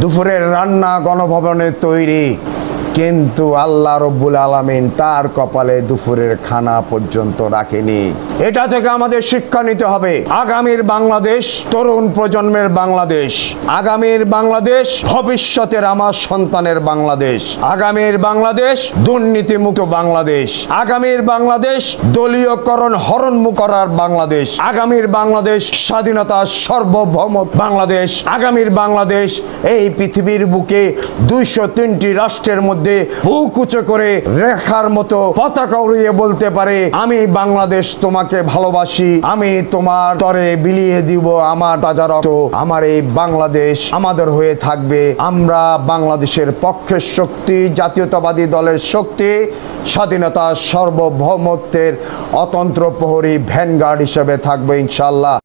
দুপুরের রান্না গণভবনে তৈরি, কিন্তু আল্লাহ রব্বুল আলামিন তার কপালে দুপুরের খানা পর্যন্ত রাখেনি। এটা থেকে আমাদের শিক্ষা নিতে হবে। আগামীর বাংলাদেশ তরুণ প্রজন্মের বাংলাদেশ, আগামীর বাংলাদেশ ভবিষ্যতের আমার সন্তানের বাংলাদেশ, আগামীর বাংলাদেশ দুর্নীতিমুক্ত বাংলাদেশ, আগামীর বাংলাদেশ দলীয়করণ হরণমুক্ত করার বাংলাদেশ, আগামীর বাংলাদেশ স্বাধীনতার সার্বভৌমত্ব বাংলাদেশ, আগামীর বাংলাদেশ এই পৃথিবীর বুকে 203টি রাষ্ট্রের মধ্যে বুক উঁচু করে রেখার মতো পতাকা উড়িয়ে বলতে পারে, আমি বাংলাদেশ তোমাকে ভালোবাসি, আমি তোমার তরে বিলিয়ে দিব আমার তাজা রক্ত, আমার এই বাংলাদেশ আমাদের হয়ে থাকবে। আমরা বাংলাদেশের পক্ষের শক্তি, জাতীয়তাবাদী দলের শক্তি, স্বাধীনতা সার্বভৌমত্বের অতন্ত্র প্রহরী ভ্যানগার্ড হিসেবে থাকবে ইনশাআল্লাহ।